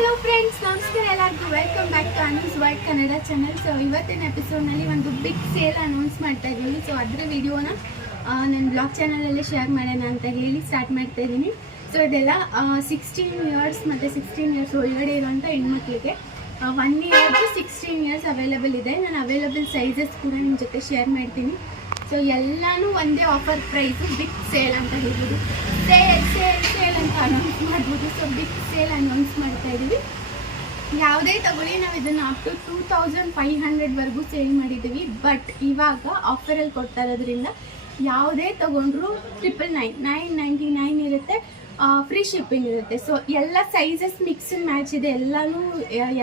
Hello friends ನಮಸ್ಕಾರ ಎಲ್ಲರಿಗೂ. Welcome back to Anu's white Kannada channel so ಇವತ್ತಿನ ಎಪಿಸೋಡ್ನಲ್ಲಿ ಒಂದು ಬಿಗ್ ಸೇಲ್ ಅನೌನ್ಸ್ ಮಾಡ್ತಾ ಇದ್ದೀನಿ. ಸೊ ಅದರ ವಿಡಿಯೋನ ನನ್ನ ಬ್ಲಾಗ್ ಚಾನಲಲ್ಲೇ ಶೇರ್ ಮಾಡೋಣ ಅಂತ ಹೇಳಿ ಸ್ಟಾರ್ಟ್ ಮಾಡ್ತಾ ಇದ್ದೀನಿ. ಸೊ ಇದೆಲ್ಲ ಸಿಕ್ಸ್ಟೀನ್ ಇಯರ್ಸ್ ಮತ್ತು ಸಿಕ್ಸ್ಟೀನ್ ಇಯರ್ಸ್ ಒಳಗಡೆ ಇರುವಂಥ ಹೆಣ್ಮಕ್ಳಿಗೆ one year to sixteen years available ಇದೆ. ನಾನು ಅವೈಲೇಬಲ್ ಸೈಜಸ್ ಕೂಡ ನಿಮ್ಮ ಜೊತೆ ಶೇರ್ ಮಾಡ್ತೀನಿ. ಸೊ ಎಲ್ಲನೂ ಒಂದೇ ಆಫರ್ ಪ್ರೈಸು ಬಿಗ್ ಸೇಲ್ ಅಂತ ಹೇಳ್ಬೋದು. ಸೇಲ್ ಸೇಲ್ ಸೇಲ್ ಅಂತ ಅನೌನ್ಸ್ ಮಾಡ್ಬೋದು. ಸೊ ಬಿಗ್ ಸೇಲ್ ಅನೌನ್ಸ್ ಮಾಡ್ತಾ ಇದ್ದೀವಿ ಯಾವುದೇ ತಗೊಳ್ಳಿ, ನಾವು ಇದನ್ನು up to two thousand five ಹಂಡ್ರೆಡ್ವರೆಗೂ sale ಮಾಡಿದ್ದೀವಿ ಬಟ್ ಇವಾಗ ಆಫರಲ್ಲಿ ಕೊಡ್ತಾ ಇರೋದ್ರಿಂದ ಯಾವುದೇ ತೊಗೊಂಡ್ರು triple nine nine ninety nine ಇರುತ್ತೆ ಫ್ರೀ ಶಿಪ್ಪಿಂಗ್ ಇರುತ್ತೆ. ಸೊ ಎಲ್ಲ ಸೈಜಸ್ ಮಿಕ್ಸ್ ಮ್ಯಾಚ್ ಇದೆ. ಎಲ್ಲನೂ,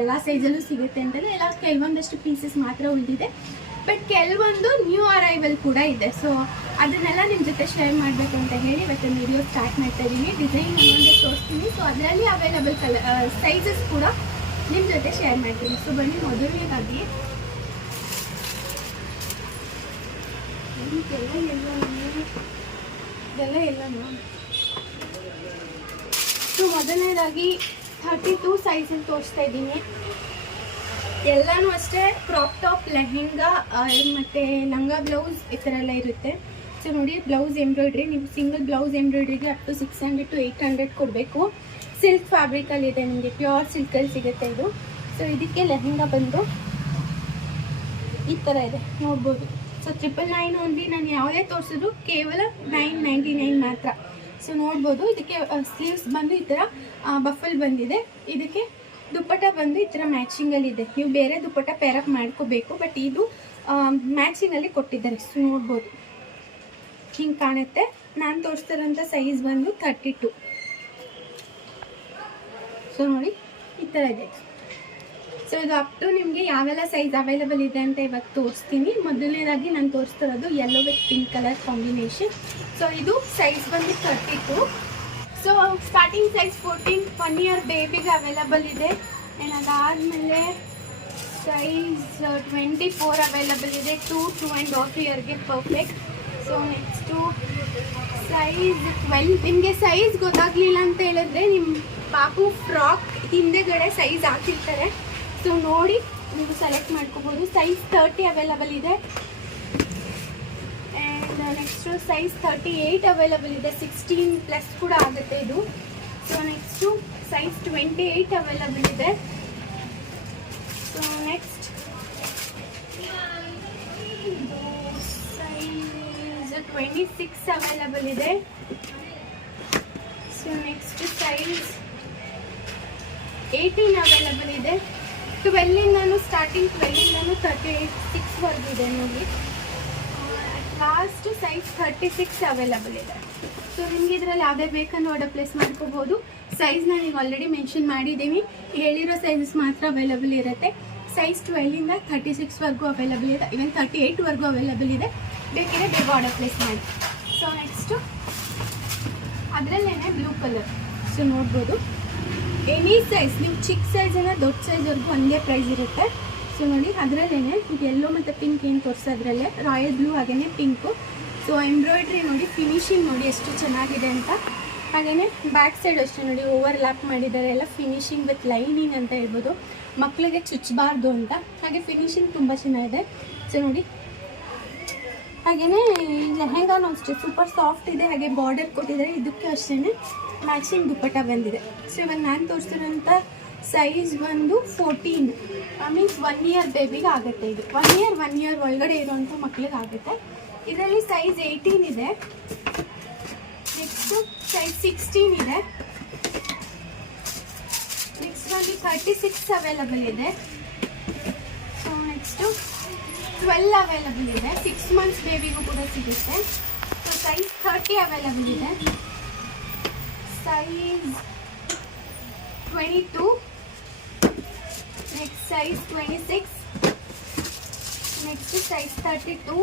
ಎಲ್ಲ ಸೈಜಲ್ಲೂ ಸಿಗುತ್ತೆ ಅಂತಲೇ ಎಲ್ಲ ಕೆಲವೊಂದಷ್ಟು ಪೀಸಸ್ ಮಾತ್ರ ಉಳಿದಿದೆ. ಬಟ್ ಕೆಲವೊಂದು ನ್ಯೂ ಅರೈವಲ್ ಕೂಡ ಇದೆ. ಸೊ ಅದನ್ನೆಲ್ಲ ನಿಮ್ಮ ಜೊತೆ ಶೇರ್ ಮಾಡಬೇಕು ಅಂತ ಹೇಳಿ ಇವತ್ತು ವಿಡಿಯೋ ಸ್ಟಾರ್ಟ್ ಮಾಡ್ತಾ ಇದ್ದೀನಿ ಡಿಸೈನ್ ಒಂದೊಂದು ತೋರಿಸ್ತೀನಿ. ಸೊ ಅದರಲ್ಲಿ ಅವೈಲಬಲ್ ಕಲರ್ ಸೈಜಸ್ ಕೂಡ ನಿಮ್ಮ ಜೊತೆ ಶೇರ್ ಮಾಡ್ತೀನಿ. ಸೊ ಬನ್ನಿ ಮೊದಲನೇದಾಗಿ ಇದೆಲ್ಲ ಎಲ್ಲ ಸೊ ಮೊದಲನೇದಾಗಿ ಥರ್ಟಿ ಟೂ ಸೈಜಲ್ಲಿ ತೋರಿಸ್ತಾ ಇದ್ದೀನಿ ಎಲ್ಲನೂ ಅಷ್ಟೇ ಕ್ರಾಪ್ ಟಾಪ್ ಲೆಹೆಂಗಾ ಮತ್ತು ಲಂಗ ಬ್ಲೌಸ್ ಈ ಥರ ಎಲ್ಲ ಇರುತ್ತೆ. ಸೊ ನೋಡಿ ಬ್ಲೌಸ್ ಎಂಬ್ರಾಯ್ಡ್ರಿ ನೀವು single blouse ಎಂಬ್ರಾಯ್ಡ್ರಿಗೆ up to six hundred to eight hundred ಕೊಡಬೇಕು. ಸಿಲ್ಕ್ ಫ್ಯಾಬ್ರಿಕಲ್ಲಿ ಇದೆ ನಿಮಗೆ ಪ್ಯೂರ್ ಸಿಲ್ಕಲ್ಲಿ ಸಿಗುತ್ತೆ ಇದು. ಸೊ ಇದಕ್ಕೆ ಲೆಹೆಂಗಾ ಬಂದು ಈ ಥರ ಇದೆ, ನೋಡ್ಬೋದು. ಸೊ ಟ್ರಿಪಲ್ ನೈನ್ ಓನ್ಲಿ ನಾನು ಯಾವುದೇ ತೋರಿಸಿದ್ರು ಕೇವಲ ನೈನ್ ನೈಂಟಿ ನೈನ್ ಮಾತ್ರ. ಸೊ ನೋಡ್ಬೋದು, ಇದಕ್ಕೆ ಸ್ಲೀವ್ಸ್ ಬಂದು ಈ ಥರ ಬಫಲ್ ಬಂದಿದೆ. ಇದಕ್ಕೆ ದುಪ್ಪಟ್ಟ ಬಂದು ಈ ಥರ ಮ್ಯಾಚಿಂಗಲ್ಲಿ ಇದೆ. ನೀವು ಬೇರೆ ದುಪ್ಪಟ್ಟ ಪೇರಪ್ ಮಾಡ್ಕೋಬೇಕು ಬಟ್ ಇದು ಮ್ಯಾಚಿಂಗಲ್ಲಿ ಕೊಟ್ಟಿದ್ದಾರೆ. ಸೊ ನೋಡ್ಬೋದು. ಹಿಂಗೆ ಕಾಣುತ್ತೆ. ನಾನು ತೋರಿಸ್ತಿರೋಂಥ ಸೈಜ್ ಬಂದು ತರ್ಟಿ ಟು ಸೊ ನೋಡಿ, ಈ ಥರ ಇದೆ. ಸೊ ಇದು ಅಪ್ ಟು ನಿಮಗೆ ಯಾವೆಲ್ಲ ಸೈಜ್ ಅವೈಲಬಲ್ ಇದೆ ಅಂತ ಇವಾಗ ತೋರಿಸ್ತೀನಿ. ಮೊದಲನೇದಾಗಿ ನಾನು ತೋರಿಸ್ತಿರೋದು yellow with pink colour combination so ಇದು ಸೈಜ್ ಬಂದು thirty two so starting size fourteen one year ಬೇಬಿಗೆ available ಇದೆ. ಆ್ಯಂಡ್ ಅದಾದಮೇಲೆ ಸೈಜ್ ಟ್ವೆಂಟಿ ಫೋರ್ ಅವೈಲಬಲ್ ಇದೆ. ಟೂ ಟೂ ಆ್ಯಂಡ್ ಆಫ್ ಇಯರ್ಗೆ perfect so next size twelve ನಿಮಗೆ ಸೈಜ್ ಗೊತ್ತಾಗಲಿಲ್ಲ ಅಂತ ಹೇಳಿದ್ರೆ ನಿಮ್ಮ ಪಾಪು ಫ್ರಾಕ್ ಹಿಂದೆಗಡೆ ಸೈಜ್ ಹಾಕಿರ್ತಾರೆ. ಸೊ ನೋಡಿ, ನೀವು ಸೆಲೆಕ್ಟ್ ಮಾಡ್ಕೋಬೋದು. ಸೈಜ್ ತರ್ಟಿ ಅವೈಲಬಲ್ ಇದೆ. Next size thirty eight available ಇದೆ. ಸಿಕ್ಸ್ಟೀನ್ ಪ್ಲಸ್ ಕೂಡ ಆಗುತ್ತೆ ಇದು. So next size twenty eight available ಇದೆ. So next size twenty six available ಇದೆ. So next size eighteen available ಇದೆ. ಟ್ವೆಲ್ಲಿಂದನೂ ಸ್ಟಾರ್ಟಿಂಗ್ ಟ್ವೆಲ್ಲಿಂದನೂ ತರ್ಟಿ ಏಯ್ಟ್ ಸಿಕ್ಸ್ವರೆಗೂ ಇದೆ ನೋಡಿ. Last size thirty six available ಇದೆ. ಸೊ ನಿಮ್ಗೆ ಇದರಲ್ಲಿ ಯಾವುದೇ ಬೇಕನ್ನು ಆರ್ಡರ್ ಪ್ಲೇಸ್ ಮಾಡ್ಕೋಬೋದು. ಸೈಜ್ ನೀವು ಆಲ್ರೆಡಿ ಮೆನ್ಷನ್ ಮಾಡಿದ್ದೀವಿ ಹೇಳಿರೋ ಸೈಜಸ್ ಮಾತ್ರ ಅವೈಲಬಲ್ ಇರುತ್ತೆ. ಸೈಜ್ ಟ್ವೆಲ್ಲಿಂದ ಥರ್ಟಿ ಸಿಕ್ಸ್ವರೆಗೂ ಅವೈಲಬಲ್ ಇದೆ. ಇವನ್ ತರ್ಟಿ ಏಯ್ಟ್ವರೆಗೂ ಅವೈಲಬಲ್ ಇದೆ. ಬೇಕಿದ್ರೆ ಬೇಗ ಆರ್ಡರ್ ಪ್ಲೇಸ್ ಮಾಡಿ. ಸೊ ನೆಕ್ಸ್ಟು ಅದರಲ್ಲೇನೆ ಬ್ಲೂ ಕಲರ್ ಸೊ ನೋಡ್ಬೋದು. ಎನಿ ಸೈಜ್ ನೀವು ಚಿಕ್ಕ ಸೈಜಿಂದ ದೊಡ್ಡ ಸೈಜ್ವರೆಗೂ ಒಂದೇ ಪ್ರೈಸ್ ಇರುತ್ತೆ. ಸೊ ನೋಡಿ ಅದರಲ್ಲೇ ಎಲ್ಲೋ ಮತ್ತು ಪಿಂಕ್ ಏನು ತೋರಿಸೋದ್ರಲ್ಲೇ ರಾಯಲ್ ಬ್ಲೂ ಹಾಗೆಯೇ ಪಿಂಕು ಸೊ ಎಂಬ್ರಾಯ್ಡ್ರಿ ನೋಡಿ ಫಿನಿಶಿಂಗ್ ನೋಡಿ ಎಷ್ಟು ಚೆನ್ನಾಗಿದೆ ಅಂತ. ಹಾಗೆಯೇ ಬ್ಯಾಕ್ ಸೈಡ್ ಅಷ್ಟೇ ನೋಡಿ ಓವರ್ ಲ್ಯಾಪ್ ಮಾಡಿದ್ದಾರೆ. ಎಲ್ಲ ಫಿನಿಶಿಂಗ್ ವಿತ್ ಲೈನಿಂಗ್ ಅಂತ ಹೇಳ್ಬೋದು. ಮಕ್ಕಳಿಗೆ ಚುಚ್ಚಬಾರ್ದು ಅಂತ. ಹಾಗೆ ಫಿನಿಶಿಂಗ್ ತುಂಬ ಚೆನ್ನಾಗಿದೆ. ಸೊ ನೋಡಿ. ಹಾಗೆಯೇ ಲೆಹೆಂಗಾನು ಅಷ್ಟೇ ಸೂಪರ್ ಸಾಫ್ಟ್ ಇದೆ. ಹಾಗೆ ಬಾರ್ಡರ್ ಕೊಟ್ಟಿದ್ದಾರೆ. ಇದಕ್ಕೆ ಅಷ್ಟೇ ಮ್ಯಾಚಿಂಗ್ ದುಪ್ಪಟ್ಟ ಬಂದಿದೆ. ಸೊ ಇವಾಗ ನಾನು ತೋರಿಸ್ತಿರೋಂಥ ಸೈಜ್ ಬಂದು ಫೋರ್ಟೀನ್ ಮೀನ್ಸ್ ಒನ್ ಇಯರ್ ಬೇಬಿಗೆ ಆಗುತ್ತೆ ಇದು. ಒನ್ ಇಯರ್ ಒನ್ ಇಯರ್ ಒಳಗಡೆ ಇರುವಂಥ ಮಕ್ಳಿಗೆ ಆಗುತ್ತೆ. ಇದರಲ್ಲಿ ಸೈಜ್ ಏಯ್ಟೀನ್ ಇದೆ. ನೆಕ್ಸ್ಟು ಸೈಜ್ ಸಿಕ್ಸ್ಟೀನ್ ಇದೆ. ನೆಕ್ಸ್ಟ್ ಬಂದು ಥರ್ಟಿ ಸಿಕ್ಸ್ ಅವೈಲಬಲ್ ಇದೆ. ಸೊ ನೆಕ್ಸ್ಟು ಟ್ವೆಲ್ ಅವೈಲಬಲ್ ಇದೆ. ಸಿಕ್ಸ್ ಮಂತ್ಸ್ ಬೇಬಿಗೂ ಕೂಡ ಸಿಗುತ್ತೆ. ಸೊ ಸೈಜ್ ಥರ್ಟಿ ಅವೈಲಬಲ್ ಇದೆ. Size twenty two size twenty six next size thirty two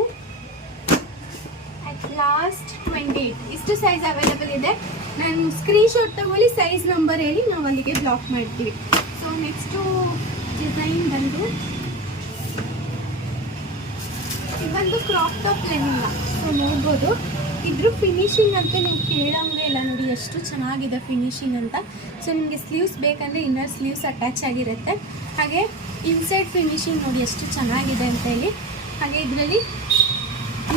at last twenty eight ಇಷ್ಟು size available ಇದೆ. ನಾನು ಸ್ಕ್ರೀನ್ಶಾಟ್ ತಗೊಳ್ಳಿ ಸೈಜ್ ನಂಬರ್ ಹೇಳಿ ನಾವು ಅಲ್ಲಿಗೆ ಬ್ಲಾಕ್ ಮಾಡ್ತೀವಿ. ಸೊ ನೆಕ್ಸ್ಟು ಡಿಸೈನ್ ಬಂದು ಇದು ಬಂದು ಕ್ರಾಪ್ ಟಾಪ್ ಲೆಹಂಗಾ ಸೊ ನೋಡ್ಬೋದು. ಇದ್ರ ಫಿನಿಶಿಂಗ್ ಅಂತ ನೀವು ಕೇಳೋಂಗೆ ಇಲ್ಲ ನೋಡಿ, ಎಷ್ಟು ಚೆನ್ನಾಗಿದೆ ಫಿನಿಶಿಂಗ್ ಅಂತ. ಸೊ ನಿಮಗೆ ಸ್ಲೀವ್ಸ್ ಬೇಕಂದರೆ ಇನ್ನರ್ ಸ್ಲೀವ್ಸ್ ಅಟ್ಯಾಚ್ ಆಗಿರುತ್ತೆ. ಹಾಗೆ ಇನ್ಸೈಡ್ ಫಿನಿಶಿಂಗ್ ನೋಡಿ ಎಷ್ಟು ಚೆನ್ನಾಗಿದೆ ಅಂತ ಹೇಳಿ. ಹಾಗೆ ಇದರಲ್ಲಿ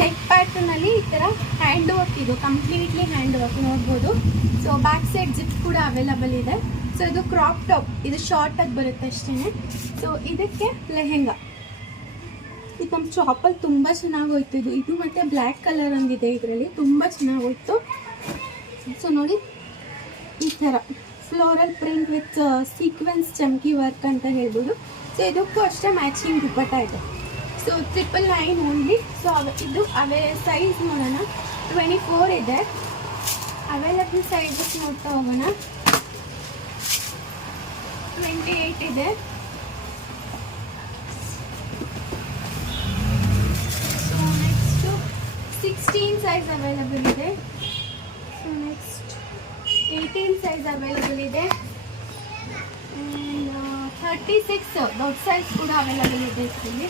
ನೆಕ್ ಪ್ಯಾಟರ್ನಲ್ಲಿ ಈ ಥರ ಹ್ಯಾಂಡ್ ವರ್ಕ್ ಇದು ಕಂಪ್ಲೀಟ್ಲಿ ಹ್ಯಾಂಡ್ ವರ್ಕ್ ನೋಡ್ಬೋದು. ಸೊ ಬ್ಯಾಕ್ ಸೈಡ್ ಜಿಪ್ ಕೂಡ ಅವೈಲಬಲ್ ಇದೆ. ಸೊ ಇದು ಕ್ರಾಪ್ ಟಾಪ್ ಇದು ಶಾರ್ಟ್ ಆಗಿ ಬರುತ್ತೆ ಅಷ್ಟೇ ಸೊ ಇದಕ್ಕೆ ಲೆಹೆಂಗಾ. ಇದು ನಮ್ಮ ಶಾಪಲ್ಲಿ ತುಂಬ ಚೆನ್ನಾಗಿ ಹೋಯ್ತು. ಇದು ಇದು ಮತ್ತು ಬ್ಲ್ಯಾಕ್ ಕಲರ್ ಒಂದಿದೆ ಇದರಲ್ಲಿ. ತುಂಬ ಚೆನ್ನಾಗಿ ಹೋಯ್ತು. ಸೊ ನೋಡಿ ಈ ಥರ ಫ್ಲೋರಲ್ ಪ್ರಿಂಟ್ ವಿತ್ ಸೀಕ್ವೆನ್ಸ್ ಚಮ್ಕಿ ವರ್ಕ್ ಅಂತ ಹೇಳ್ಬೋದು. ಸೊ ಇದಕ್ಕೂ ಅಷ್ಟೇ ಮ್ಯಾಚಿಂಗ್ ದುಪ್ಪಟ್ಟ ಇದೆ. So triple nine only so ಅವ ಇದು ಅವೇ ಸೈಜ್ ನೋಡೋಣ. ಟ್ವೆಂಟಿ ಫೋರ್ ಇದೆ ಅವೈಲಬಲ್ ಸೈಜಸ್ ನೋಡ್ತಾ ಹೋಗೋಣ. ಟ್ವೆಂಟಿ ಏಯ್ಟ್ ಇದೆ. So next sixteen size available ಇದೆ. So next eighteen size available ಇದೆ. ಥರ್ಟಿ ಸಿಕ್ಸ್ ದೊಡ್ಡ ಸೈಜ್ ಕೂಡ ಅವೈಲಬಲ್ ಇದೆ ಇದರಲ್ಲಿ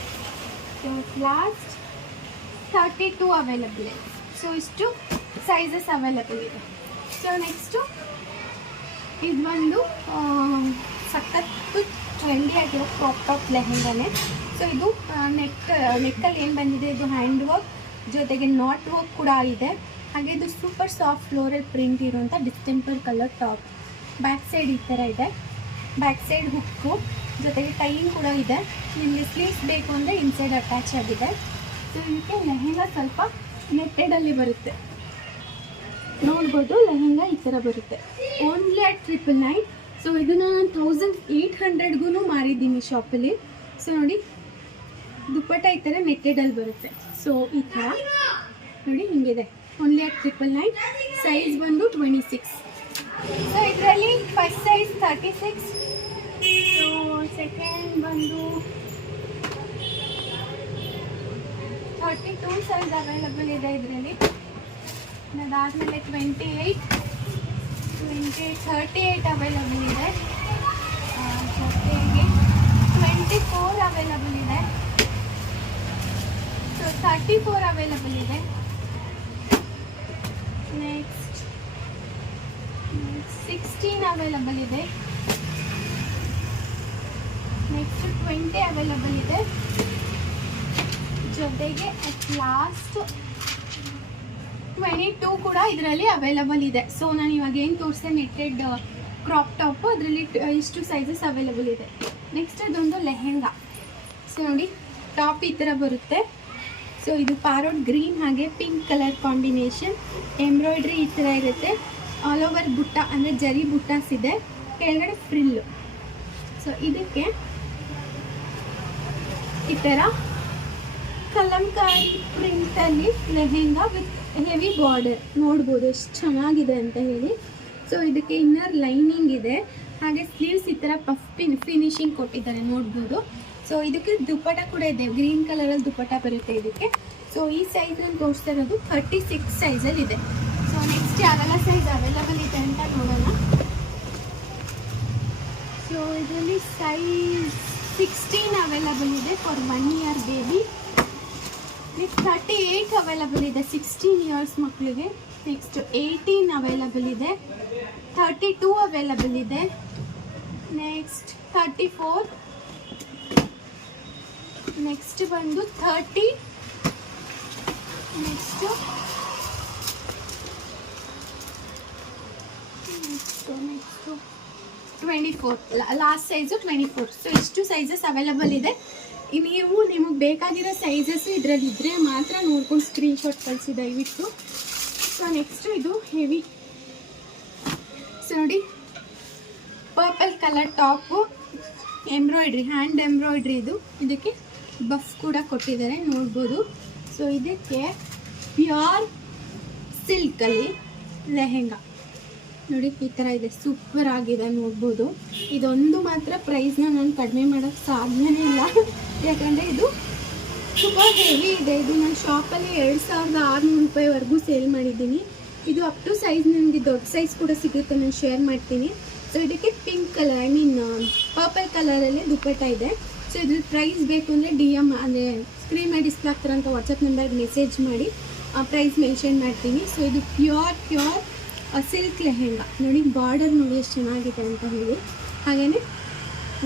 so last thirty two available ಇದೆ ಸೊ ಇಷ್ಟು ಸೈಜಸ್ ಅವೈಲಬಲ್ ಇದೆ ಸೊ ನೆಕ್ಸ್ಟು ಇದು ಬಂದು ಸಖತ್ತು ಟ್ರೆಂಡಿ ಆಗಿರೋ ಕ್ರಾಪ್ ಟಾಪ್ ಲೆಹೆಂಗಾನೆ. ಸೊ ಇದು ನೆಕ್ ನೆಕ್ಕಲ್ಲಿ ಏನು ಬಂದಿದೆ, ಇದು ಹ್ಯಾಂಡ್ ವರ್ಕ್ ಜೊತೆಗೆ ನಾಟ್ ವರ್ಕ್ ಕೂಡ ಇದೆ ಹಾಗೆ ಇದು ಸೂಪರ್ ಸಾಫ್ಟ್ ಫ್ಲೋರಲ್ ಪ್ರಿಂಟ್ ಇರುವಂಥ distemper colour top back side ಈ ಥರ ಇದೆ. ಬ್ಯಾಕ್ ಸೈಡ್ ಹುಕ್ಕು, ಜೊತೆಗೆ ಟೈಯಿಂಗ್ ಕೂಡ ಇದೆ. ನಿಮಗೆ ಸ್ಲೀವ್ಸ್ ಬೇಕು ಅಂದರೆ ಇನ್ಸೈಡ್ ಅಟ್ಯಾಚ್ ಆಗಿದೆ. ಸೊ ಇದಕ್ಕೆ ಲೆಹೆಂಗಾ ಸ್ವಲ್ಪ ನೆಟ್ಟೆಡಲ್ಲಿ ಬರುತ್ತೆ. ನೋಡ್ಬೋದು, ಲೆಹೆಂಗಾ ಈ ಥರ ಬರುತ್ತೆ. Only at triple nine so ಇದನ್ನು ನಾನು ತೌಸಂಡ್ ಏಯ್ಟ್ ಹಂಡ್ರೆಡ್ಗೂ ಮಾರಿದ್ದೀನಿ ಶಾಪಲ್ಲಿ ಸೊ ನೋಡಿ, ದುಪ್ಪಟ್ಟ ಈ ಥರ ನೆಟ್ಟೆಡಲ್ಲಿ ಬರುತ್ತೆ. ಸೊ ಈ ಥರ ನೋಡಿ, ಹಿಂಗಿದೆ. Only at triple nine size ಬಂದು ಟ್ವೆಂಟಿ ಸಿಕ್ಸ್ ಸೊ ಇದರಲ್ಲಿ first size thirty six second ಬಂದು ಥರ್ಟಿ ಟೂ ಸೈಜ್ ಅವೈಲಬಲ್ ಇದೆ ಇದರಲ್ಲಿ ಅದಾದಮೇಲೆ twenty eight twenty eight thirty eight available ಇದೆ ಜೊತೆಗೆ ಟ್ವೆಂಟಿ ಫೋರ್ ಅವೈಲಬಲ್ ಇದೆ ಸೊ ತರ್ಟಿ ಫೋರ್ ಅವೈಲಬಲ್ ಇದೆ ನೆಕ್ಸ್ಟ್ ಸಿಕ್ಸ್ಟೀನ್ ಅವೈಲಬಲ್ ಇದೆ. ನೆಕ್ಸ್ಟ್ ಟ್ವೆಂಟಿ ಅವೈಲಬಲ್ ಇದೆ. ಜೊತೆಗೆ ಅಟ್ ಲಾಸ್ಟ್ ಟ್ವೆಂಟಿ ಟೂ ಕೂಡ ಇದರಲ್ಲಿ ಅವೈಲಬಲ್ ಇದೆ. ಸೊ ನಾನು ಇವಾಗ ಏನು ತೋರಿಸಿದೆ ನೆಟ್ಟೆಡ್ ಕ್ರಾಪ್ ಟಾಪು ಅದರಲ್ಲಿ ಇಷ್ಟು ಸೈಜಸ್ ಅವೈಲಬಲ್ ಇದೆ. ನೆಕ್ಸ್ಟ್ ಅದೊಂದು ಲೆಹೆಂಗಾ. ಸೊ ನೋಡಿ ಟಾಪ್ ಈ ಥರ ಬರುತ್ತೆ. ಸೊ ಇದು ಪ್ಯಾರೋಟ್ ಗ್ರೀನ್ ಹಾಗೆ ಪಿಂಕ್ ಕಲರ್ ಕಾಂಬಿನೇಷನ್ ಎಂಬ್ರಾಯ್ಡ್ರಿ ಈ ಥರ ಇರುತ್ತೆ. ಆಲ್ ಓವರ್ ಬುಟ್ಟ, ಅಂದರೆ ಜರಿ ಬುಟ್ಟಾಸ್ ಇದೆ. ಕೆಳಗಡೆ ಫ್ರಿಲ್ಲು ಸೊ ಇದಕ್ಕೆ ಈ ಥರ ಕಲಂಕಾರಿ ಪ್ರಿಂಟಲ್ಲಿ ಲೆಹೆಂಗಾ ವಿತ್ ಹೆವಿ ಬಾರ್ಡರ್ ನೋಡ್ಬೋದು ಎಷ್ಟು ಚೆನ್ನಾಗಿದೆ ಅಂತ ಹೇಳಿ. ಸೊ ಇದಕ್ಕೆ ಇನ್ನರ್ ಲೈನಿಂಗ್ ಇದೆ. ಹಾಗೆ ಸ್ಲೀವ್ಸ್ ಈ ಥರ ಪಫ್ ಪಿನ್ ಫಿನಿಶಿಂಗ್ ಕೊಟ್ಟಿದ್ದಾರೆ, ನೋಡ್ಬೋದು. ಸೊ ಇದಕ್ಕೆ ದುಪ್ಪಟ ಕೂಡ ಇದೆ. ಗ್ರೀನ್ ಕಲರಲ್ಲಿ ದುಪ್ಪಟ ಬರುತ್ತೆ ಇದಕ್ಕೆ. ಸೊ ಈ ಸೈಜಲ್ಲಿ ತೋರಿಸ್ತಾ ಇರೋದು ಥರ್ಟಿ ಸಿಕ್ಸ್ ಸೈಜಲ್ಲಿ ಇದೆ. ಸೊ ನೆಕ್ಸ್ಟ್ ಯಾವೆಲ್ಲ ಸೈಜ್ ಅವೈಲಬಲ್ ಇದೆ ಅಂತ ನೋಡೋಣ. ಸೊ ಇದರಲ್ಲಿ ಸೈಜ್ ಸಿಕ್ಸ್ಟೀನ್ ಅವೈಲಬಲ್ ಇದೆ for one year baby next thirty eight available ಇದೆ ಸಿಕ್ಸ್ಟೀನ್ ಇಯರ್ಸ್ ಮಕ್ಕಳಿಗೆ ನೆಕ್ಸ್ಟ್ ಏಯ್ಟೀನ್ ಅವೈಲಬಲ್ ಇದೆ. ತರ್ಟಿ ಟೂ ಅವೈಲಬಲ್ ಇದೆ. ನೆಕ್ಸ್ಟ್ ತರ್ಟಿ ಫೋರ್ ನೆಕ್ಸ್ಟ್ ಬಂದು thirty next next next twenty four last size twenty four so ಇಷ್ಟು sizes available ಇದೆ. ನೀವು ನಿಮಗೆ ಬೇಕಾಗಿರೋ ಸೈಜಸ್ ಇದರಲ್ಲಿ ಇದ್ದರೆ ಮಾತ್ರ ನೋಡ್ಕೊಂಡು ಸ್ಕ್ರೀನ್ಶಾಟ್ ಕಳಿಸಿ ದಯವಿಟ್ಟು. ಸೊ ನೆಕ್ಸ್ಟು ಇದು ಹೆವಿ ಸೊ ನೋಡಿ purple colour top embroidery hand embroidery ಇದು. ಇದಕ್ಕೆ ಬಫ್ ಕೂಡ ಕೊಟ್ಟಿದ್ದಾರೆ, ನೋಡ್ಬೋದು. ಸೊ ಇದಕ್ಕೆ ಪ್ಯೂರ್ ಸಿಲ್ಕಲ್ಲಿ ಲೆಹೆಂಗಾ. ನೋಡಿ, ಈ ಥರ ಇದೆ. ಸೂಪರ್ ಆಗಿದೆ ನೋಡ್ಬೋದು. ಇದೊಂದು ಮಾತ್ರ ಪ್ರೈಸ್ನ ನಾನು ಕಡಿಮೆ ಮಾಡೋಕ್ಕೆ ಸಾಧ್ಯನೇ ಇಲ್ಲ. ಯಾಕಂದರೆ ಇದು ತುಂಬ ಹೆವಿ ಇದೆ. ಇದು ನಾನು ಶಾಪಲ್ಲಿ ಎರಡು ಸಾವಿರದ ಆರುನೂರು ರೂಪಾಯಿವರೆಗೂ ಸೇಲ್ ಮಾಡಿದ್ದೀನಿ. ಇದು ಅಪ್ ಟು ಸೈಜ್ ನನಗೆ ದೊಡ್ಡ ಸೈಜ್ ಕೂಡ ಸಿಗುತ್ತೆ. ನಾನು ಶೇರ್ ಮಾಡ್ತೀನಿ. ಸೊ ಇದಕ್ಕೆ pink colour I mean purple ಕಲರಲ್ಲಿ ದುಪ್ಪಟ್ಟ ಇದೆ. ಸೊ ಇದ್ರ ಪ್ರೈಸ್ ಬೇಕು ಅಂದರೆ ಡಿ ಎಂ ಅಂದರೆ ಸ್ಕ್ರೀನ್ ಮೇಲೆ ಡಿಸ್ಪ್ಲೇ ಆಗ್ತಾರಂತ ವಾಟ್ಸಪ್ ನಂಬರ್ಗೆ ಮೆಸೇಜ್ ಮಾಡಿ ಪ್ರೈಸ್ ಮೆನ್ಷನ್ ಮಾಡ್ತೀನಿ. ಸೊ ಇದು ಪ್ಯೂರ್ ಪ್ಯೂರ್ ಸಿಲ್ಕ್ ಲೆಹೆಂಗ ನೋಡಿ ಬಾರ್ಡರ್ ನೋಡಿ ಎಷ್ಟು ಚೆನ್ನಾಗಿದೆ ಅಂತ ಹೇಳಿ. ಹಾಗೆಯೇ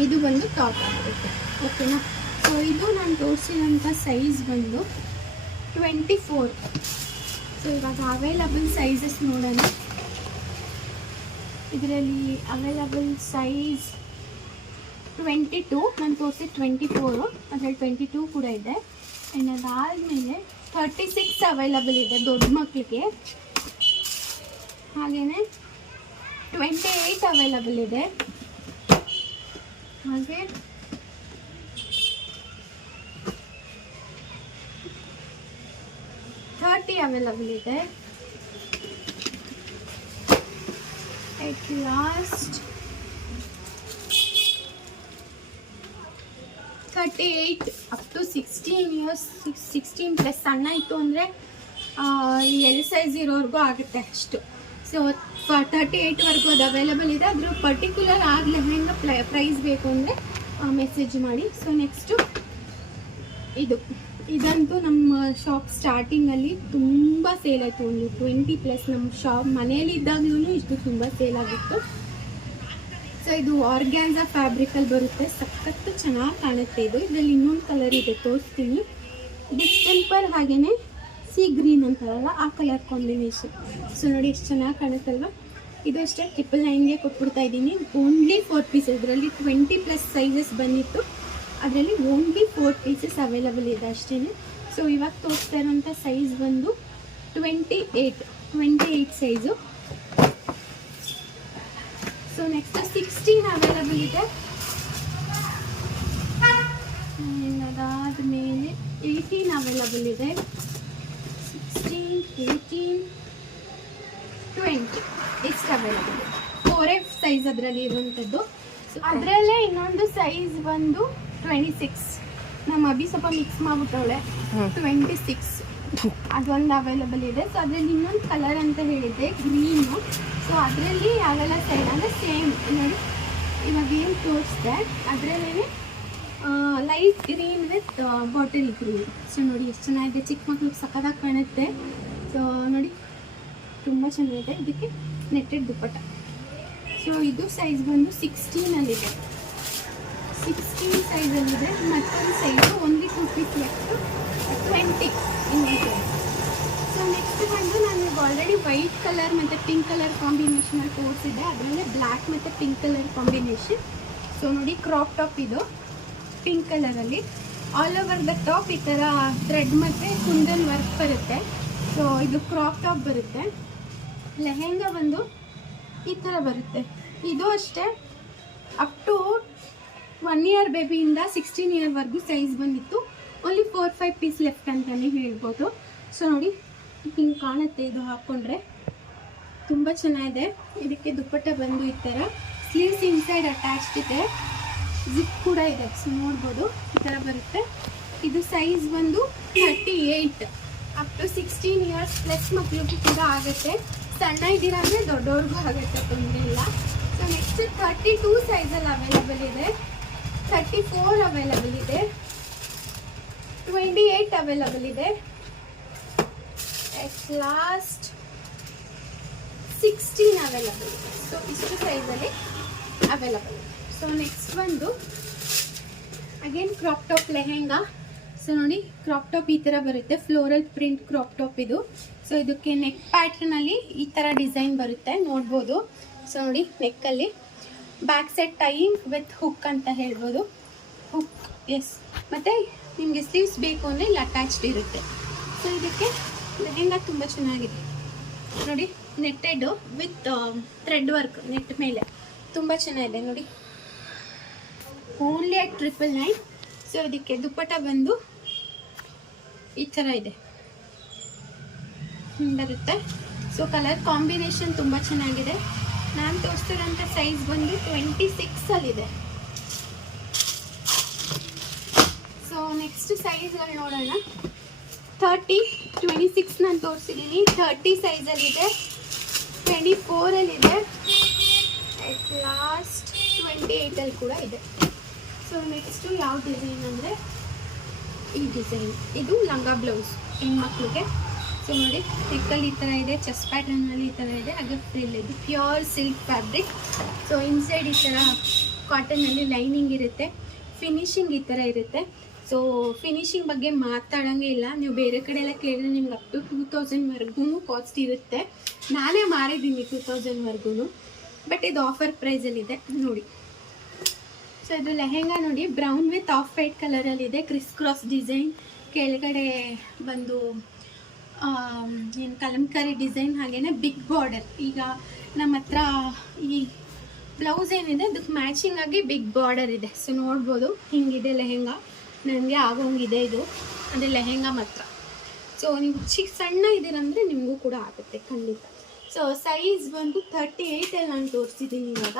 ಇದು ಬಂದು ಟಾಪ್ ಆಗಿರುತ್ತೆ ಓಕೆನಾ ಸೊ ಇದು ನಾನು ತೋರಿಸಿದಂಥ ಸೈಜ್ ಬಂದು ಟ್ವೆಂಟಿ ಫೋರ್ ಸೊ ಇವಾಗ ಅವೈಲಬಲ್ ಸೈಜಸ್ ನೋಡೋಣ. ಇದರಲ್ಲಿ ಅವೈಲಬಲ್ ಸೈಜ್ ಟ್ವೆಂಟಿ ಟೂ ನಾನು ತೋರಿಸಿ ಟ್ವೆಂಟಿ ಫೋರು ಅದರಲ್ಲಿ ಟ್ವೆಂಟಿ ಟೂ ಕೂಡ ಇದೆ. ಆ್ಯಂಡ್ ಅದಾದಮೇಲೆ ಥರ್ಟಿ ಸಿಕ್ಸ್ ಅವೈಲಬಲ್ ಇದೆ ದೊಡ್ಡ ಮಕ್ಕಳಿಗೆ ಹಾಗೆಯೇ ಟ್ವೆಂಟಿ ಏಯ್ಟ್ ಅವೈಲಬಲ್ ಇದೆ. ಹಾಗೆ. ಥರ್ಟಿ ಅವೈಲಬಲ್ ಇದೆ. At last thirty eight up to sixteen years six sixteen plus ಸಣ್ಣ ಇತ್ತು ಅಂದರೆ ಎಲ್ ಸೈಜ್ ಇರೋವರೆಗೂ ಆಗುತ್ತೆ ಅಷ್ಟು. ಸೊ ತರ್ಟಿ ಏಯ್ಟ್ವರೆಗೂ ಅದು ಅವೈಲೇಬಲ್ ಇದೆ. ಅದ್ರ ಪರ್ಟಿಕ್ಯುಲರ್ ಆಗಲಿ ಹೆಂಗೆ ಪ್ಲೈ ಪ್ರೈಸ್ ಬೇಕು ಅಂದರೆ ಮೆಸೇಜ್ ಮಾಡಿ. ಸೊ ನೆಕ್ಸ್ಟು ಇದು. ಇದಂತೂ ನಮ್ಮ ಶಾಪ್ ಸ್ಟಾರ್ಟಿಂಗಲ್ಲಿ ತುಂಬ ಸೇಲ್ ಆಯಿತು. ಒಂದು ಟ್ವೆಂಟಿ ಪ್ಲಸ್ ನಮ್ಮ ಶಾಪ್ ಮನೆಯಲ್ಲಿ ಇದ್ದಾಗಲೂ ಇಷ್ಟು ತುಂಬ ಸೇಲ್ ಆಗಿತ್ತು. ಸೊ ಇದು ಆರ್ಗ್ಯಾನ್ಸ ಫ್ಯಾಬ್ರಿಕಲ್ಲಿ ಬರುತ್ತೆ. ಸಖತ್ತು ಚೆನ್ನಾಗಿ ಕಾಣುತ್ತೆ ಇದು. ಇದರಲ್ಲಿ ಇನ್ನೊಂದು ಕಲರ್ ಇದೆ. ತೋರಿಸ್ತೀನಿ. ಡಿಸ್ಟೆಂಪರ್ ಹಾಗೆಯೇ ಸಿ ಗ್ರೀನ್ ಅಂತಾರಲ್ಲ, ಆ ಕಲರ್ ಕಾಂಬಿನೇಷನ್ ಸೊ ನೋಡಿ ಎಷ್ಟು ಚೆನ್ನಾಗಿ ಕಾಣುತ್ತಲ್ವ? ಇದು ಅಷ್ಟೇ ಟ್ರಿಪಲ್ ನೈನ್ಗೆ ಕೊಟ್ಬಿಡ್ತಾ ಇದ್ದೀನಿ. ಓನ್ಲಿ ಫೋರ್ ಪೀಸ್ ಇದರಲ್ಲಿ ಟ್ವೆಂಟಿ ಪ್ಲಸ್ ಸೈಜಸ್ ಬಂದಿತ್ತು. ಅದರಲ್ಲಿ ಓನ್ಲಿ ಫೋರ್ ಪೀಸಸ್ ಅವೈಲಬಲ್ ಇದೆ ಅಷ್ಟೇ ಸೊ ಇವಾಗ ತೋರಿಸ್ತಾ ಇರೋಂಥ ಸೈಜ್ ಬಂದು twenty eight twenty eight size so next sixteen available ಇದೆ. ಅದಾದ ಮೇಲೆ ಏಯ್ಟೀನ್ ಅವೈಲಬಲ್ ಇದೆ. ಸಿಕ್ಸ್ಟೀನ್ ಏಯ್ಟೀನ್ ಟ್ವೆಂಟಿ ಇಷ್ಟು ಇದೆ ಫೋರ್ ಎಫ್ ಸೈಜ್ ಅದರಲ್ಲಿ ಇರುವಂಥದ್ದು. ಸೊ ಅದರಲ್ಲೇ ಇನ್ನೊಂದು ಸೈಜ್ ಬಂದು ಟ್ವೆಂಟಿ ಸಿಕ್ಸ್ ನಮ್ಮ ಅಭಿ ಸ್ವಲ್ಪ ಮಿಕ್ಸ್ ಮಾಡ್ಬಿಟ್ಟವಳೆ. ಟ್ವೆಂಟಿ ಸಿಕ್ಸ್ ಅದೊಂದು ಅವೈಲಬಲ್ ಇದೆ. ಸೊ ಅದರಲ್ಲಿ ಇನ್ನೊಂದು ಕಲರ್ ಅಂತ ಹೇಳಿದೆ ಗ್ರೀನು ಸೊ ಅದರಲ್ಲಿ ಯಾವೆಲ್ಲ ಸೈಡ್ ಅಂದರೆ ಸೇಮ್ ನೋಡಿ ಇವಾಗ ಏನು ತೋರಿಸ್ದೆ? ಅದರಲ್ಲೇ light green with bottle green so ನೋಡಿ, ಎಷ್ಟು ಚೆನ್ನಾಗಿದೆ. ಚಿಕ್ಕ ಮಕ್ಳಿಗೆ ಸಖತ್ತಾಗಿ ಕಾಣುತ್ತೆ. ಸೊ ನೋಡಿ, ತುಂಬ ಚೆನ್ನಾಗಿದೆ. ಇದಕ್ಕೆ ನೆಟ್ಟೆಡ್ ದುಪ್ಪಟ್ಟ. ಸೊ ಇದು ಸೈಜ್ ಬಂದು ಸಿಕ್ಸ್ಟೀನಲ್ಲಿದೆ ಸಿಕ್ಸ್ಟೀನ್ ಸೈಜಲ್ಲಿದೆ ಮತ್ತೊಂದು ಸೈಜು ಓನ್ಲಿ ಟೂ ಪೀಸ್ ಅಷ್ಟು ಟ್ವೆಂಟಿ ಇನ್ನೊಂದು ಸೊ ನೆಕ್ಸ್ಟ್ ಬಂದು ನಾನು ಆಲ್ರೆಡಿ ವೈಟ್ ಕಲರ್ ಮತ್ತು ಪಿಂಕ್ ಕಲರ್ ಕಾಂಬಿನೇಷನಲ್ಲಿ ತೋರಿಸಿದ್ದೆ ಅದರಲ್ಲೇ ಬ್ಲ್ಯಾಕ್ ಮತ್ತು ಪಿಂಕ್ ಕಲರ್ ಕಾಂಬಿನೇಷನ್ ಸೊ ನೋಡಿ ಕ್ರಾಪ್ ಟಾಪ್ ಇದು. ಪಿಂಕ್ ಕಲರಲ್ಲಿ ಆಲ್ ಓವರ್ ದ ಟಾಪ್ ಈ ಥರ ಥ್ರೆಡ್ ಮತ್ತು ಕುಂದನ್ ವರ್ಕ್ ಬರುತ್ತೆ. ಸೊ ಇದು ಕ್ರಾಪ್ ಟಾಪ್ ಬರುತ್ತೆ. ಲೆಹೆಂಗಾ ಬಂದು ಈ ಥರ ಬರುತ್ತೆ. ಇದು ಅಷ್ಟೇ. ಅಪ್ ಟು ಒನ್ ಇಯರ್ ಬೇಬಿಯಿಂದ ಸಿಕ್ಸ್ಟೀನ್ ಇಯರ್ವರೆಗೂ ಸೈಜ್ ಬಂದಿತ್ತು. Only four five piece left ಅಂತಲೇ ಹೇಳ್ಬೋದು. ಸೊ ನೋಡಿ, ಹಿಂಗೆ ಕಾಣುತ್ತೆ ಇದು ಹಾಕ್ಕೊಂಡ್ರೆ ತುಂಬ ಚೆನ್ನಾಗಿದೆ. ಇದಕ್ಕೆ ದುಪ್ಪಟ್ಟ ಬಂದು ಈ ಥರ ಸ್ಲೀವ್ಸ್ ಇನ್ಸೈಡ್ ಅಟ್ಯಾಚ್ಡ್ ಇದೆ. ಜಿಪ್ ಕೂಡ ಇದೆ. ಸೊ ನೋಡ್ಬೋದು. ಈ ಥರ ಬರುತ್ತೆ. ಇದು ಸೈಜ್ ಬಂದು thirty eight up to sixteen years plus ಮಕ್ಕಳಿಗೂ ಕೂಡ ಆಗುತ್ತೆ. ಸಣ್ಣ ಇದ್ದೀರ ಅಂದರೆ ದೊಡ್ಡವ್ರಿಗೂ ಆಗುತ್ತೆ, ತೊಂದರೆ ಇಲ್ಲ. ಸೊ ನೆಕ್ಸ್ಟ್ ಥರ್ಟಿ ಟೂ ಸೈಜಲ್ಲಿ ಅವೈಲಬಲ್ ಇದೆ. ಥರ್ಟಿ ಫೋರ್ ಅವೈಲಬಲ್ ಇದೆ. ಟ್ವೆಂಟಿ ಏಯ್ಟ್ ಅವೈಲಬಲ್ ಇದೆ. ಎಟ್ ಲಾಸ್ಟ್ ಸಿಕ್ಸ್ಟೀನ್ ಅವೈಲಬಲ್ ಇದೆ. ಸೊ ಇಷ್ಟು ಸೈಜಲ್ಲಿ ಅವೈಲಬಲ್ ಇದೆ. ಸೊ ನೆಕ್ಸ್ಟ್ ಬಂದು again crop top lehenga so ನೋಡಿ ಕ್ರಾಪ್ ಟಾಪ್ ಈ ಥರ ಬರುತ್ತೆ. ಫ್ಲೋರಲ್ ಪ್ರಿಂಟ್ ಕ್ರಾಪ್ ಟಾಪ್ ಇದು. ಸೊ ಇದಕ್ಕೆ ನೆಕ್ ಪ್ಯಾಟ್ರನಲ್ಲಿ ಈ ಥರ ಡಿಸೈನ್ ಬರುತ್ತೆ. ನೋಡ್ಬೋದು. ಸೊ ನೋಡಿ ನೆಕ್ಕಲ್ಲಿ back side time with hook ಅಂತ ಹೇಳ್ಬೋದು. ಹುಕ್ ಎಸ್ ಮತ್ತು ನಿಮಗೆ ಸ್ಲೀವ್ಸ್ ಬೇಕು ಅಂದರೆ ಇಲ್ಲಿ ಅಟ್ಯಾಚ್ಡ್ ಇರುತ್ತೆ. ಸೊ ಇದಕ್ಕೆ ಲೆಹೆಂಗಾ ತುಂಬ ಚೆನ್ನಾಗಿದೆ. ನೋಡಿ netted with thread work net ಮೇಲೆ. ತುಂಬ ಚೆನ್ನಾಗಿದೆ. ನೋಡಿ. Only at triple nine so ಅದಕ್ಕೆ ದುಪ್ಪಟ ಬಂದು ಈ ಥರ ಇದೆ. ಬರುತ್ತೆ. ಸೊ ಕಲರ್ ಕಾಂಬಿನೇಷನ್ ತುಂಬ ಚೆನ್ನಾಗಿದೆ. ನಾನು ತೋರಿಸ್ತಿರೋಂಥ ಸೈಜ್ ಬಂದು ಟ್ವೆಂಟಿ ಸಿಕ್ಸಲ್ಲಿದೆ ಸೊ ನೆಕ್ಸ್ಟ್ ಸೈಜ್ಗಳು ನೋಡೋಣ. ಥರ್ಟಿ ಟ್ವೆಂಟಿ ಸಿಕ್ಸ್ ನಾನು ತೋರಿಸಿದ್ದೀನಿ ಥರ್ಟಿ ಸೈಜಲ್ಲಿದೆ ಟ್ವೆಂಟಿ ಫೋರಲ್ಲಿದೆ ಅಟ್ ಲಾಸ್ಟ್ ಟ್ವೆಂಟಿ ಏಯ್ಟಲ್ಲಿ ಕೂಡ ಇದೆ. ಸೊ ನೆಕ್ಸ್ಟು ಯಾವ ಡಿಸೈನ್ ಅಂದರೆ? ಈ ಡಿಸೈನ್ ಇದು ಲಂಗ ಬ್ಲೌಸ್ ಹೆಣ್ಮಕ್ಳಿಗೆ? ಸೊ ನೋಡಿ ಟಿಕ್ಕಲ್ಲಿ ಈ ಥರ ಇದೆ ಚೆಸ್ ಪ್ಯಾಟರ್ನಲ್ಲಿ ಈ ಥರ ಇದೆ. ಹಾಗೆ ಫ್ರಿಲ್ ಇದು. Pure silk fabric so inside ಈ ಥರ ಕಾಟನಲ್ಲಿ ಲೈನಿಂಗ್ ಇರುತ್ತೆ. ಫಿನಿಶಿಂಗ್ ಈ ಥರ ಇರುತ್ತೆ. ಸೊ ಫಿನಿಶಿಂಗ್ ಬಗ್ಗೆ ಮಾತಾಡೋಂಗೆ ಇಲ್ಲ. ನೀವು ಬೇರೆ ಕಡೆ ಎಲ್ಲ ಕೇಳಿದ್ರೆ ನಿಮ್ಗೆ ಅಪ್ ಟು ಟೂ ತೌಸಂಡ್ವರೆಗೂ ಕಾಸ್ಟ್ ಇರುತ್ತೆ. ನಾನೇ ಮಾರಿದ್ದೀನಿ ಟೂ ತೌಸಂಡ್ವರೆಗೂ ಬಟ್ ಇದು ಆಫರ್ ಪ್ರೈಸಲ್ಲಿದೆ ನೋಡಿ. ಸೊ ಇದು ಲೆಹೆಂಗಾ ನೋಡಿ. Brown with off white ಕಲರಲ್ಲಿದೆ. Criss cross design. ಕೆಳಗಡೆ ಬಂದು ಏನು ಕಲಂಕಾರಿ ಡಿಸೈನ್ ಹಾಗೆಯೇ ಬಿಗ್ ಬಾರ್ಡರ್. ಈಗ ನಮ್ಮ ಹತ್ರ ಈ ಬ್ಲೌಸ್ ಏನಿದೆ, ಅದಕ್ಕೆ ಮ್ಯಾಚಿಂಗ್ ಆಗಿ ಬಿಗ್ ಬಾರ್ಡರ್ ಇದೆ. ಸೊ ನೋಡ್ಬೋದು ಹಿಂಗಿದೆ ಲೆಹೆಂಗಾ. ನನಗೆ ಆಗೋಂಗಿದೆ ಇದು. ಅಂದರೆ ಲೆಹೆಂಗಾ ಮಾತ್ರ. ಸೊ ನೀವು ಚಿಕ್ಕ ಸಣ್ಣ ಇದ್ದೀರಂದರೆ ನಿಮಗೂ ಕೂಡ ಆಗುತ್ತೆ ಖಂಡಿತ. ಸೊ ಸೈಜ್ ಬಂದು ತರ್ಟಿ ಏಯ್ಟಲ್ಲಿ ನಾನು ತೋರಿಸಿದ್ದೀನಿ ಇವಾಗ.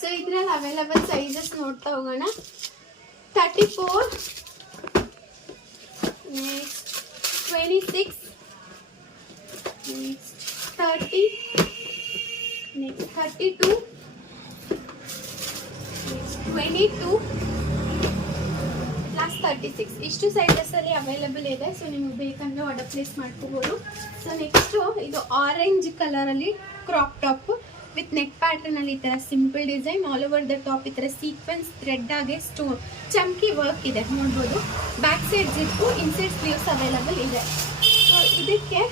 ಸೊ ಇದ್ರಲ್ಲಿ ಅವೈಲಬಲ್ ಸೈಜಸ್ ನೋಡ್ತಾ ಹೋಗೋಣ. Thirty four next twenty six next thirty next thirty two next twenty two last thirty six ಇಷ್ಟು ಸೈಜಸ್ಸಲ್ಲಿ ಅವೈಲಬಲ್ ಇದೆ. ಸೊ ನಿಮಗೆ ಬೇಕಂದ್ರೆ ಆರ್ಡರ್ ಪ್ಲೇಸ್ ಮಾಡ್ಕೋಬೋದು. ಸೊ ನೆಕ್ಸ್ಟು ಇದು ಆರೆಂಜ್ ಕಲರಲ್ಲಿ ಕ್ರಾಪ್ ಟಾಪ್ ವಿತ್ ನೆಕ್ ಪ್ಯಾಟರ್ನಲ್ಲಿ ಈ ಥರ simple design all over the top ಈ ಥರ ಸೀಕ್ವೆನ್ಸ್ ಥ್ರೆಡ್ ಆಗಿ ಸ್ಟೋನ್ ಚಮ್ಕಿ ವರ್ಕ್ ಇದೆ, ನೋಡ್ಬೋದು. Back side zip inside sleeves available ಇದೆ. ಸೊ ಇದಕ್ಕೆ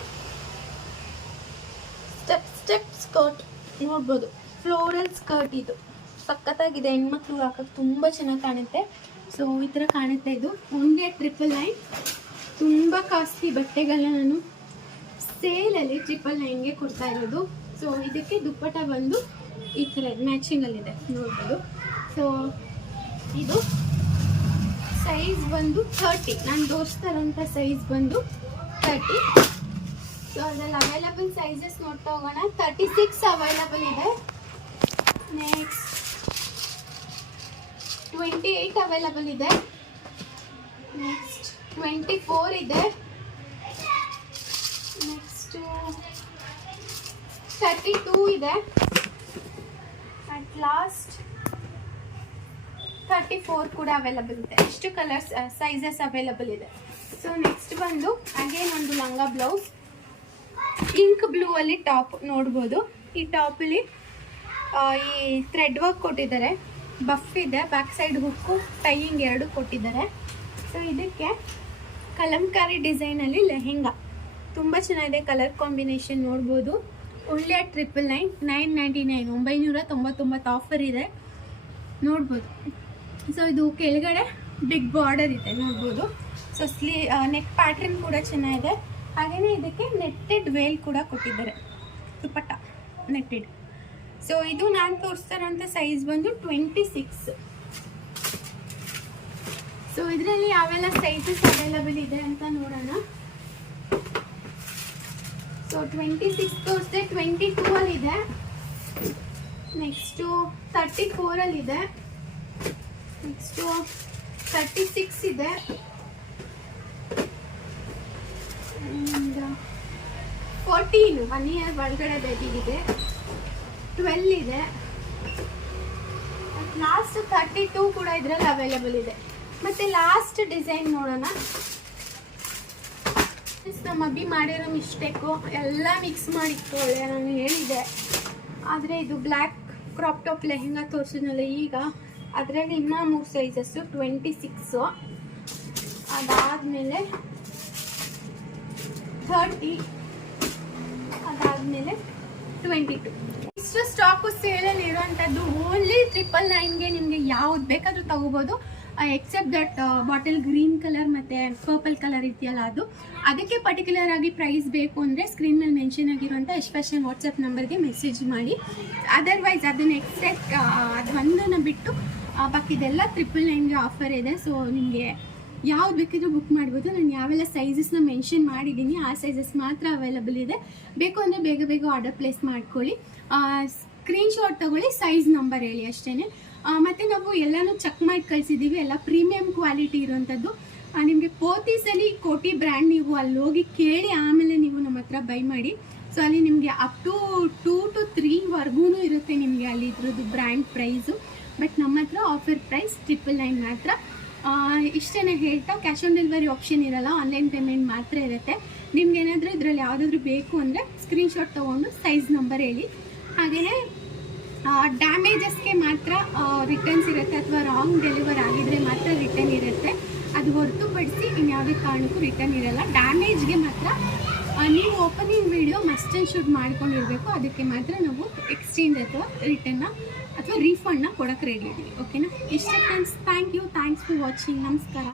ಸ್ಟೆಪ್ ಸ್ಟೆಪ್ ಸ್ಕರ್ಟ್ ನೋಡ್ಬೋದು. ಫ್ಲೋರಲ್ ಸ್ಕರ್ಟ್ ಇದು. ಸಖತ್ತಾಗಿದೆ. ಹೆಣ್ಮಕ್ಳು ಹಾಕಕ್ಕೆ ತುಂಬ ಚೆನ್ನಾಗಿ ಕಾಣುತ್ತೆ. ಸೊ ಈ ಥರ ಕಾಣುತ್ತೆ ಇದು. ಒಂದೇ ಟ್ರಿಪಲ್ ನೈನ್ ತುಂಬ ಕಾಸ್ಟ್ಲಿ ಬಟ್ಟೆಗಳನ್ನ ನಾನು ಸೇಲಲ್ಲಿ ಟ್ರಿಪಲ್ ನೈನ್ಗೆ ಕೊಡ್ತಾ ಇರೋದು. ಸೊ ಇದಕ್ಕೆ ದುಪ್ಪಟ ಬಂದು ಈ ಥರ ಮ್ಯಾಚಿಂಗಲ್ಲಿದೆ ನೋಡ್ಬೋದು. ಸೊ ಇದು ಸೈಜ್ ಬಂದು ಥರ್ಟಿ ನಾನು ದೋಸ್ತರಂಥ ಸೈಜ್ ಬಂದು ತರ್ಟಿ ಸೊ ಅದ್ರಲ್ಲಿ ಅವೈಲಬಲ್ ಸೈಜಸ್ ನೋಡ್ತಾ ಹೋಗೋಣ. ತರ್ಟಿ ಸಿಕ್ಸ್ ಅವೈಲಬಲ್ ಇದೆ. ನೆಕ್ಸ್ಟ್ ಟ್ವೆಂಟಿ ಏಯ್ಟ್ ಅವೈಲಬಲ್ ಇದೆ. ನೆಕ್ಸ್ಟ್ ಟ್ವೆಂಟಿ ಫೋರ್ ಇದೆ. ತರ್ಟಿ ಟೂ ಇದೆ. ಅಟ್ ಲಾಸ್ಟ್ ಥರ್ಟಿ ಫೋರ್ ಕೂಡ ಅವೈಲಬಲ್ ಇದೆ. ಇಷ್ಟು ಕಲರ್ಸ್ ಸೈಜಸ್ ಅವೈಲಬಲ್ ಇದೆ. ಸೊ ನೆಕ್ಸ್ಟ್ ಬಂದು ಅಗೇನ್ ಒಂದು ಲಂಗ ಬ್ಲೌಸ್ ಪಿಂಕ್ ಬ್ಲೂ ಅಲ್ಲಿ ಟಾಪ್ ನೋಡ್ಬೋದು. ಈ ಟಾಪಲ್ಲಿ ಈ ಥ್ರೆಡ್ ವರ್ಕ್ ಕೊಟ್ಟಿದ್ದಾರೆ. ಬಫ್ ಇದೆ. ಬ್ಯಾಕ್ ಸೈಡ್ ಹುಕ್ಕು ಟೈಯಿಂಗ್ ಎರಡು ಕೊಟ್ಟಿದ್ದಾರೆ. ಸೊ ಇದಕ್ಕೆ ಕಲಂಕಾರಿ ಡಿಸೈನಲ್ಲಿ ಲೆಹೆಂಗಾ. ತುಂಬ ಚೆನ್ನಾಗಿದೆ ಕಲರ್ ಕಾಂಬಿನೇಷನ್ ನೋಡ್ಬೋದು. ಒಳ್ಳೆಯ triple nine nine ninety nine ಒಂಬೈನೂರ ತೊಂಬತ್ತೊಂಬತ್ತು ಆಫರ್ ಇದೆ. ನೋಡ್ಬೋದು. ಸೊ ಇದು ಕೆಳಗಡೆ ಬಿಗ್ ಬಾರ್ಡರ್ ಇದೆ, ನೋಡ್ಬೋದು. ಸೊ ಸ್ಲೀ ನೆಕ್ ಪ್ಯಾಟ್ರನ್ ಕೂಡ ಚೆನ್ನಾಗಿದೆ. ಹಾಗೆಯೇ ಇದಕ್ಕೆ ನೆಟ್ಟೆಡ್ ವೇಲ್ ಕೂಡ ಕೊಟ್ಟಿದ್ದಾರೆ. ದುಪ್ಪಟ್ಟ ನೆಟ್ಟೆಡ್ ಸೊ ಇದು ನಾನು ತೋರಿಸ್ತಾರಂಥ ಸೈಜ್ ಬಂದು ಟ್ವೆಂಟಿ ಸಿಕ್ಸ್ ಸೊ ಇದರಲ್ಲಿ ಯಾವೆಲ್ಲ ಸೈಜಸ್ ಅವೈಲಬಲ್ ಇದೆ ಅಂತ ನೋಡೋಣ. ಸೊ ಟ್ವೆಂಟಿ ಸಿಕ್ಸ್ ತೋರಿಸಿದೆ ಟ್ವೆಂಟಿ ಟೂ ಅಲ್ಲಿ ಇದೆ ನೆಕ್ಸ್ಟು ತರ್ಟಿ ಫೋರಲ್ಲಿ ಇದೆ. ನೆಕ್ಸ್ಟು ತರ್ಟಿ ಸಿಕ್ಸ್ ಇದೆ ಫೋರ್ಟೀನ್ ಒನ್ ಇಯರ್ ಒಳಗಡೆ ಇದೆ ಟ್ವೆಲ್ ಇದೆ. ಲಾಸ್ಟ್ ತರ್ಟಿ ಟೂ ಕೂಡ ಇದರಲ್ಲಿ ಅವೈಲೇಬಲ್ ಇದೆ. ಮತ್ತೆ ಲಾಸ್ಟ್ ಡಿಸೈನ್ ನೋಡೋಣ. ನಮ್ಮ ಅಬ್ಬಿ ಮಾಡಿರೋ ಮಿಸ್ಟೇಕು ಎಲ್ಲ ಮಿಕ್ಸ್ ಮಾಡಿಟ್ಕೊಳ್ಳೆ ನಾನು ಹೇಳಿದೆ. ಆದರೆ ಇದು ಬ್ಲ್ಯಾಕ್ ಕ್ರಾಪ್ ಟಾಪ್ ಲೆಹೆಂಗಾ ತೋರಿಸಿದ್ನಲ್ಲ ಈಗ, ಅದರಲ್ಲಿ ಇನ್ನೂ ಮೂರು ಸೈಜಸ್ಸು ಟ್ವೆಂಟಿ ಸಿಕ್ಸು ಅದಾದಮೇಲೆ ಥರ್ಟಿ ಅದಾದಮೇಲೆ ಟ್ವೆಂಟಿ ಟು ಇಷ್ಟು ಸ್ಟಾಕು ಸೇಲಲ್ಲಿ ಇರುವಂಥದ್ದು ಓನ್ಲಿ ಟ್ರಿಪಲ್ ನೈನ್ಗೆ ನಿಮಗೆ ಯಾವ್ದು ಬೇಕಾದರೂ ತಗೋಬೋದು. Except that bottle green colour ಮತ್ತು ಪರ್ಪಲ್ ಕಲರ್ ಇದೆಯಲ್ಲ ಅದು. ಅದಕ್ಕೆ ಪರ್ಟಿಕ್ಯುಲರ್ ಆಗಿ ಪ್ರೈಸ್ ಬೇಕು ಅಂದರೆ ಸ್ಕ್ರೀನ್ ಮೇಲೆ ಮೆನ್ಷನ್ ಆಗಿರುವಂಥ ಎಸ್ಪೆಷಲ್ ವಾಟ್ಸಪ್ ನಂಬರ್ಗೆ ಮೆಸೇಜ್ ಮಾಡಿ. ಅದರ್ವೈಸ್ ಅದನ್ನು ಎಕ್ಸೆಪ್ಟ್ ಅದೊಂದನ್ನು ಬಿಟ್ಟು ಬಾಕಿ ಬಾಕಿದೆಲ್ಲ ಟ್ರಿಪಲ್ ನೈನ್ಗೆ ಆಫರ್ ಇದೆ. ಸೊ ನಿಮಗೆ ಯಾವ್ದು ಬೇಕಿದ್ರೂ ಬುಕ್ ಮಾಡ್ಬೋದು. ನಾನು ಯಾವೆಲ್ಲ ಸೈಜಸ್ನ ಮೆನ್ಷನ್ ಮಾಡಿದ್ದೀನಿ ಆ ಸೈಜಸ್ ಮಾತ್ರ ಅವೈಲಬಲ್ ಇದೆ. ಬೇಕು ಅಂದರೆ ಬೇಗ ಬೇಗ ಆರ್ಡರ್ ಪ್ಲೇಸ್ ಮಾಡ್ಕೊಳ್ಳಿ. ಸ್ಕ್ರೀನ್ಶಾಟ್ ತೊಗೊಳ್ಳಿ ಸೈಜ್ ನಂಬರ್ ಹೇಳಿ ಅಷ್ಟೇ ಮತ್ತು ನಾವು ಎಲ್ಲನೂ ಚೆಕ್ ಮಾಡಿ ಕಳಿಸಿದ್ದೀವಿ ಎಲ್ಲ ಪ್ರೀಮಿಯಂ ಕ್ವಾಲಿಟಿ ಇರೋವಂಥದ್ದು ನಿಮಗೆ ಪೋತಿಸಲಿ ಕೋಟಿ ಬ್ರ್ಯಾಂಡ್ ನೀವು ಅಲ್ಲಿ ಹೋಗಿ ಕೇಳಿ ಆಮೇಲೆ ನೀವು ನಮ್ಮ ಹತ್ರ ಬೈ ಮಾಡಿ. ಸೊ ಅಲ್ಲಿ ನಿಮಗೆ ಅಪ್ ಟು ಟೂ ಟು ತ್ರೀವರೆಗೂ ಇರುತ್ತೆ ನಿಮಗೆ ಅಲ್ಲಿ ಇದ್ರದ್ದು ಬ್ರ್ಯಾಂಡ್ ಪ್ರೈಸು ಬಟ್ ನಮ್ಮ ಹತ್ರ ಆಫರ್ ಪ್ರೈಸ್ ಟ್ರಿಪಲ್ ನೈನ್ ಮಾತ್ರ. ಇಷ್ಟೇ ಹೇಳ್ತಾ ಕ್ಯಾಶ್ ಆನ್ ಡೆಲಿವರಿ ಆಪ್ಷನ್ ಇರಲ್ಲ ಆನ್ಲೈನ್ ಪೇಮೆಂಟ್ ಮಾತ್ರ ಇರುತ್ತೆ. ನಿಮ್ಗೆ ಏನಾದರೂ ಇದರಲ್ಲಿ ಯಾವುದಾದ್ರೂ ಬೇಕು ಅಂದರೆ ಸ್ಕ್ರೀನ್ಶಾಟ್ ತೊಗೊಂಡು ಸೈಜ್ ನಂಬರ್ ಹೇಳಿ. ಹಾಗೆಯೇ ಡ್ಯಾಮೇಜಸ್ಗೆ ಮಾತ್ರ ರಿಟರ್ನ್ಸ್ ಇರುತ್ತೆ ಅಥವಾ ರಾಂಗ್ ಡೆಲಿವರ್ ಆಗಿದ್ರೆ ಮಾತ್ರ ರಿಟರ್ನ್ ಇರುತ್ತೆ. ಅದು ಹೊರತುಪಡಿಸಿ ಇನ್ಯಾವುದೇ ಕಾರಣಕ್ಕೂ ರಿಟರ್ನ್ ಇರಲ್ಲ. ಡ್ಯಾಮೇಜ್ಗೆ ಮಾತ್ರ ನೀವು opening video must and shoot ಮಾಡ್ಕೊಂಡಿರಬೇಕು. ಅದಕ್ಕೆ ಮಾತ್ರ ನಾವು ಎಕ್ಸ್ಚೇಂಜ್ ಅಥವಾ ರಿಟರ್ನ್ನ ಅಥವಾ ರೀಫಂಡ್ನ ಕೊಡೋಕ್ಕೆ ರೆಡಿ ಇದ್ದೀವಿ ಓಕೆನಾ ಇಷ್ಟೇ friends thank you thanks for watching ನಮಸ್ಕಾರ.